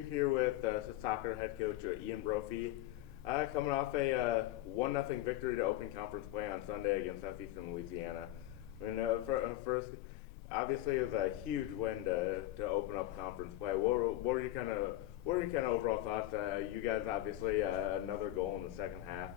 We're here with soccer head coach Ian Brophy, coming off a 1-0 victory to open conference play on Sunday against Southeastern Louisiana. I mean, first, obviously, it was a huge win to open up conference play. What were your kind of overall thoughts? You guys obviously another goal in the second half.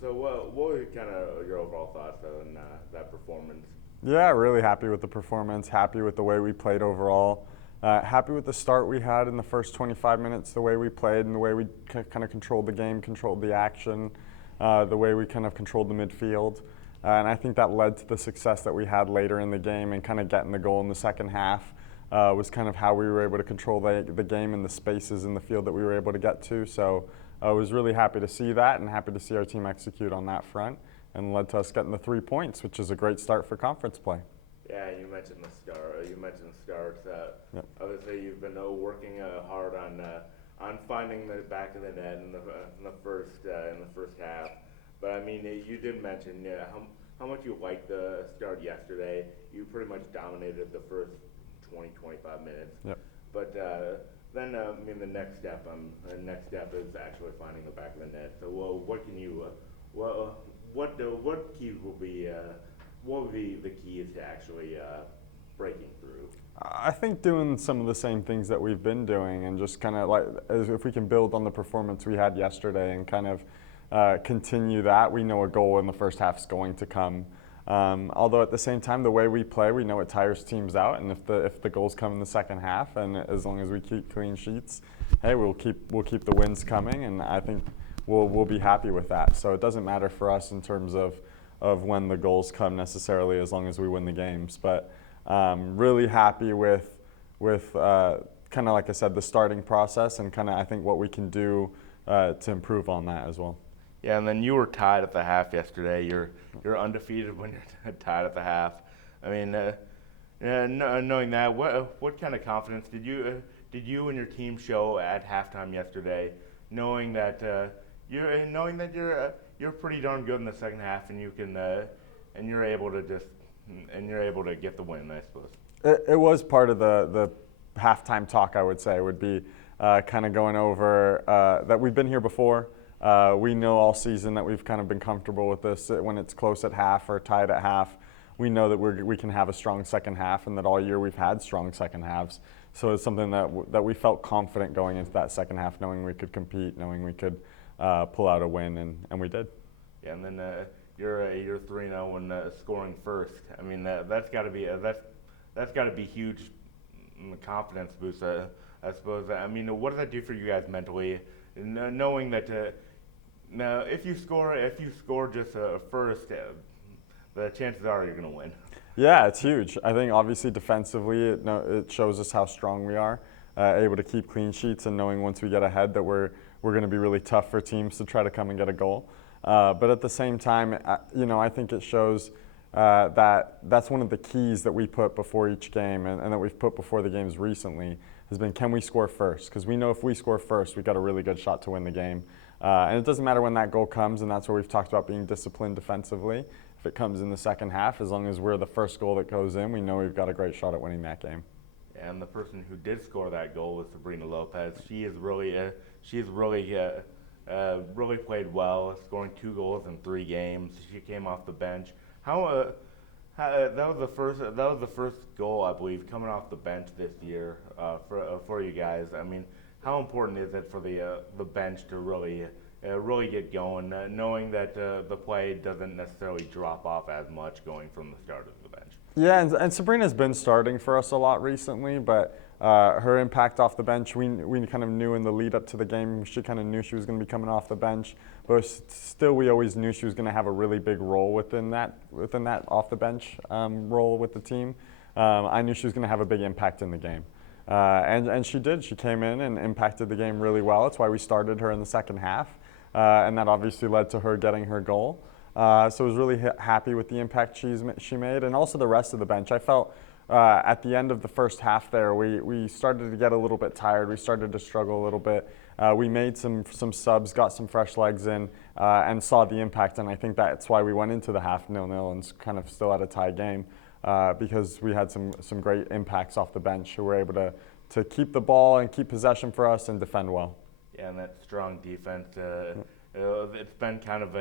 So what were kind of your overall thoughts on that performance? Yeah, really happy with the performance, happy with the way we played overall. Happy with the start we had in the first 25 minutes, the way we played and the way we kind of controlled the game, controlled the action, the way we kind of controlled the midfield. And I think that led to the success that we had later in the game, and kind of getting the goal in the second half was kind of how we were able to control the game and the spaces in the field that we were able to get to. So I was really happy to see that and happy to see our team execute on that front, and led to us getting the 3 points, which is a great start for conference play. Yeah, you mentioned the start. Yep. Obviously, you've been working hard on finding the back of the net in the first half. But I mean, you did mention how much you liked the start yesterday. You pretty much dominated the first 20-25 minutes. Yep. But then I mean, the next step is actually finding the back of the net. So what can you what keys will be what would be the keys to actually breaking through? I think doing some of the same things that we've been doing, and just kind of like, if we can build on the performance we had yesterday and kind of continue that, we know a goal in the first half is going to come. Although at the same time, the way we play, we know it tires teams out, and if the goals come in the second half, and as long as we keep clean sheets, hey, we'll keep the wins coming, and I think we'll be happy with that. So it doesn't matter for us in terms of when the goals come necessarily, as long as we win the games. But really happy with kind of, like I said, the starting process, and kind of I think what we can do to improve on that as well. Yeah, and then you were tied at the half yesterday. You're undefeated when you're tied at the half. I mean, knowing that, what kind of confidence did you and your team show at halftime yesterday, knowing that you're pretty darn good in the second half, and you're able to get the win, I suppose. It was part of the halftime talk, I would say, would be kind of going over that we've been here before. We know all season that we've kind of been comfortable with this when it's close at half or tied at half. We know that we can have a strong second half, and that all year we've had strong second halves. So it's something that we felt confident going into that second half, knowing we could compete, knowing we could pull out a win, and we did. Yeah, and then you're 3-0 when scoring first. I mean, that's got to be huge confidence boost, I suppose. I mean, what does that do for you guys mentally, knowing that now if you score just first, the chances are you're going to win. Yeah, it's huge. I think obviously defensively, it shows us how strong we are, able to keep clean sheets, and knowing once we get ahead that we're going to be really tough for teams to try to come and get a goal. But at the same time, I think it shows that's one of the keys that we put before each game, and that we've put before the games recently, has been, can we score first? Because we know if we score first, we've got a really good shot to win the game. And it doesn't matter when that goal comes, and that's where we've talked about being disciplined defensively. If it comes in the second half, as long as we're the first goal that goes in, we know we've got a great shot at winning that game. And the person who did score that goal was Sabrina Lopez. She's really played well, scoring 2 goals in 3 games. She came off the bench. That was the first goal, I believe, coming off the bench this year for you guys. I mean, how important is it for the bench to really get going, knowing that the play doesn't necessarily drop off as much going from the start of the bench? Yeah, and Sabrina's been starting for us a lot recently, but her impact off the bench, we kind of knew in the lead up to the game, she kind of knew she was going to be coming off the bench, but still we always knew she was going to have a really big role within that off the bench role with the team. I knew she was going to have a big impact in the game. And she did. She came in and impacted the game really well. That's why we started her in the second half, and that obviously led to her getting her goal. So I was really happy with the impact she made, and also the rest of the bench. I felt at the end of the first half there, we started to get a little bit tired. We started to struggle a little bit. We made some subs, got some fresh legs in, and saw the impact. And I think that's why we went into the half 0-0 and kind of still had a tie game, because we had some great impacts off the bench who were able to keep the ball and keep possession for us and defend well. Yeah, and that strong defense, it's been kind of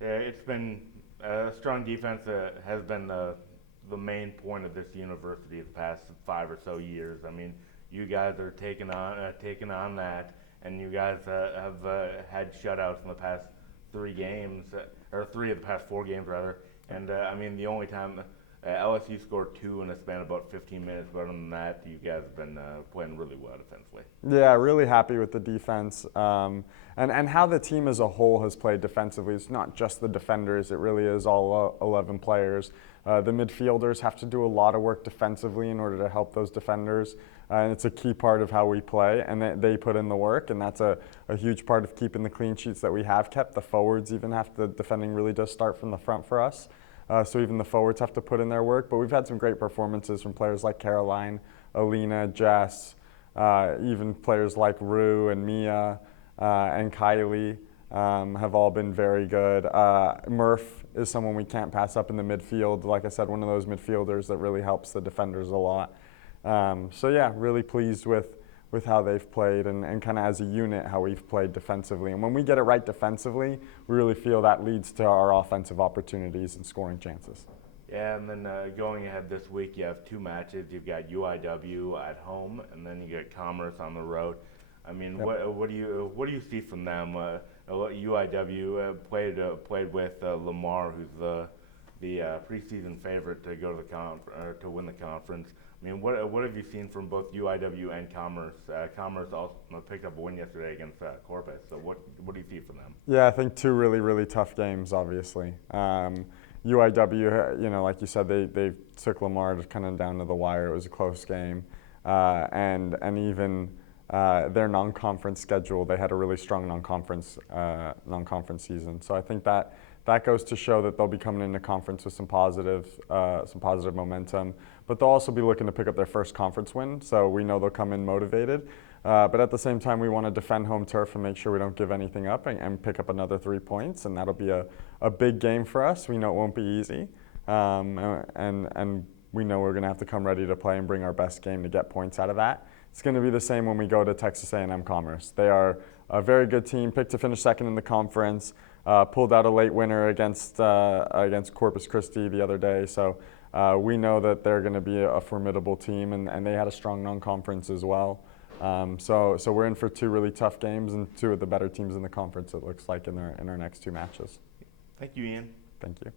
it's been a strong defense has been the main point of this university the past 5 or so years. I mean, you guys are taking on that, and you guys have had shutouts in the past 3 games, or 3 of the past 4 games rather. And I mean, the only time LSU scored 2 in a span of about 15 minutes. But other than that, you guys have been playing really well defensively. Yeah, really happy with the defense and how the team as a whole has played defensively. It's not just the defenders, it really is all 11 players. The midfielders have to do a lot of work defensively in order to help those defenders. And it's a key part of how we play, and they put in the work, and that's a huge part of keeping the clean sheets that we have kept. The forwards even the defending really does start from the front for us. So even the forwards have to put in their work. But we've had some great performances from players like Caroline, Alina, Jess, even players like Rue and Mia and Kylie have all been very good. Murph is someone we can't pass up in the midfield. Like I said, one of those midfielders that really helps the defenders a lot. So yeah, really pleased with how they've played and kind of as a unit how we've played defensively. And when we get it right defensively, we really feel that leads to our offensive opportunities and scoring chances. Yeah, and then going ahead this week, you have 2 matches. You've got UIW at home, and then you get Commerce on the road. I mean, yep. What do you see from them? UIW played with Lamar, who's the preseason favorite to go to to win the conference. I mean, what have you seen from both UIW and Commerce? Commerce also picked up a win yesterday against Corpus. So what do you see from them? Yeah, I think 2 really, really tough games, obviously. UIW, like you said, they took Lamar kind of down to the wire. It was a close game. And even their non-conference schedule, they had a really strong non-conference season. So I think that goes to show that they'll be coming into conference with some positive momentum. But they'll also be looking to pick up their first conference win, so we know they'll come in motivated. But at the same time, we want to defend home turf and make sure we don't give anything up and pick up another 3 points, and that'll be a big game for us. We know it won't be easy, and we know we're going to have to come ready to play and bring our best game to get points out of that. It's going to be the same when we go to Texas A&M Commerce. They are a very good team, picked to finish second in the conference, pulled out a late winner against Corpus Christi the other day. So we know that they're going to be a formidable team, and they had a strong non-conference as well. So we're in for 2 really tough games and 2 of the better teams in the conference, it looks like, in our next 2 matches. Thank you, Ian. Thank you.